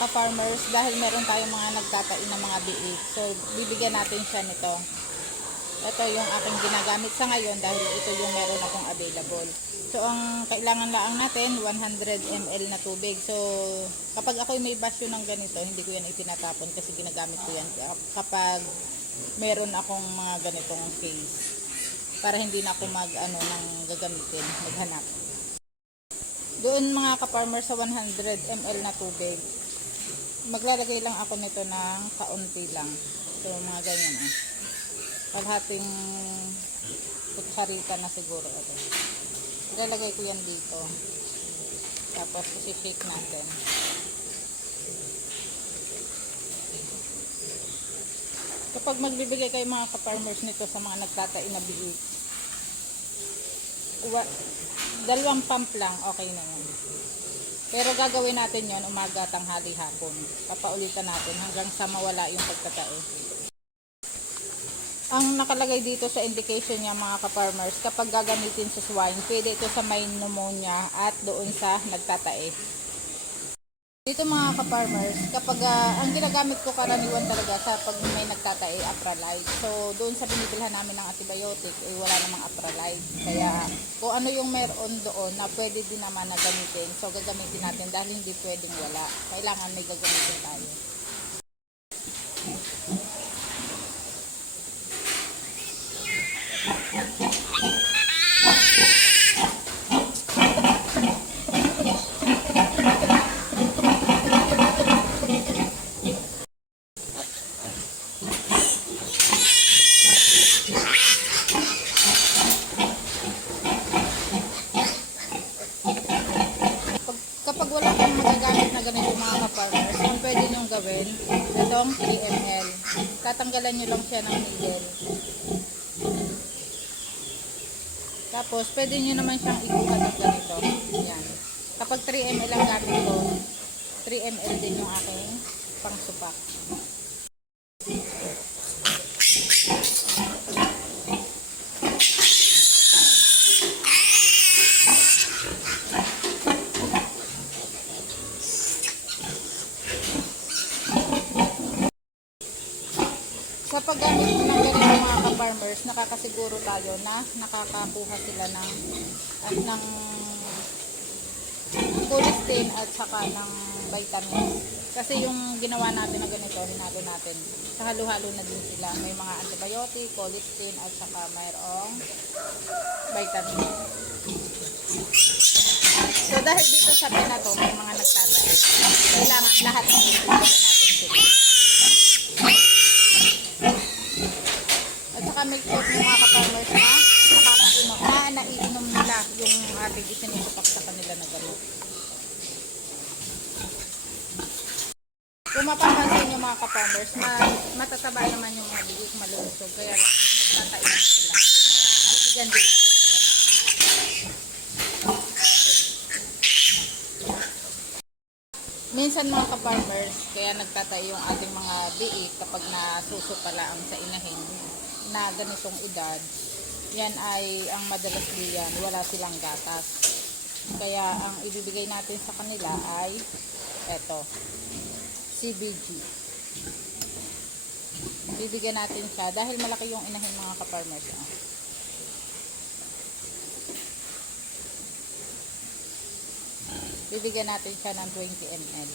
ka-farmers, dahil meron tayong mga nagtatain ng mga biik. So, bibigyan natin siya nito. Ito yung aking ginagamit sa ngayon dahil ito yung meron akong available. So, ang kailangan lang natin, 100 ml na tubig. So, kapag ako'y may basyo ng ganito, hindi ko yan itinatapon kasi ginagamit ko yan kapag meron akong mga ganitong case. Para hindi na ako nang gagamitin, maghanap. Doon mga ka-farmer sa 100 ml na tubig, maglalagay lang ako nito ng kaunti lang. So, mga ganyan kalahating kutsarita na siguro ito. Ilalagay ko yan dito. Tapos isi-shake natin. Kapag magbibigay kayo mga ka-farmers nito sa mga nagtatain na biik, 2 pump lang, okay na yun. Pero gagawin natin yon umaga, tanghali, hapon. Papaulitan natin hanggang sa mawala yung pagtatae. Ang nakalagay dito sa indication niya mga ka-farmers, kapag gagamitin sa swine, pwede ito sa may pneumonia at doon sa nagtatae. Dito mga ka-farmers, kapag ang ginagamit ko karaniwan talaga sa pag may nagtatae, Apralite. So doon sa binibilhan namin ng antibiotic, wala namang Apralite. Kaya kung ano yung meron doon na pwede din naman na gamitin, so gagamitin natin dahil hindi pwedeng wala. Kailangan may gagamitin tayo. Kapag wala kang magagamit na ganito mga ka-farmers, kung pwede nyo gawin, itong 3 ml. Tatanggalan nyo lang siya ng needle. Tapos, pwede nyo naman siyang ikuha ng ganito. Yan. Kapag 3 ml ang gamit ko, 3 ml din yung aking pangsupak. Sa paggamit ng ganito mga ka-farmers, nakakasiguro tayo na nakakakuha sila ng colistin at saka ng vitamins. Kasi yung ginawa natin na ganito, hinalo natin. Sa halo-halo na din sila. May mga antibiotic, colistin at saka mayroong vitamins. So dahil dito sa pinato, may mga nagtatae. Kailangan lahat ng ibigyan natin sila. At saka make sure ng mga ka-farmers na nakakainom, naiinom nila yung ating isinusupak sa kanila na gamot. Kung mapapansin nyo mga ka-farmers, matataba naman yung mga biik, malusog. Kaya magtatainan sila. Ibigyan din natin sila na. Minsan mga ka-farmers, kaya nagtatay yung ating mga biik kapag nasusupala ang sa inahin na ganitong edad, yan ay ang madalas diyan, wala silang gatas. Kaya ang ibibigay natin sa kanila ay eto, CBG. Bibigyan natin siya dahil malaki yung inahin mga ka-farmers. Bibigyan natin siya ng 20 ml.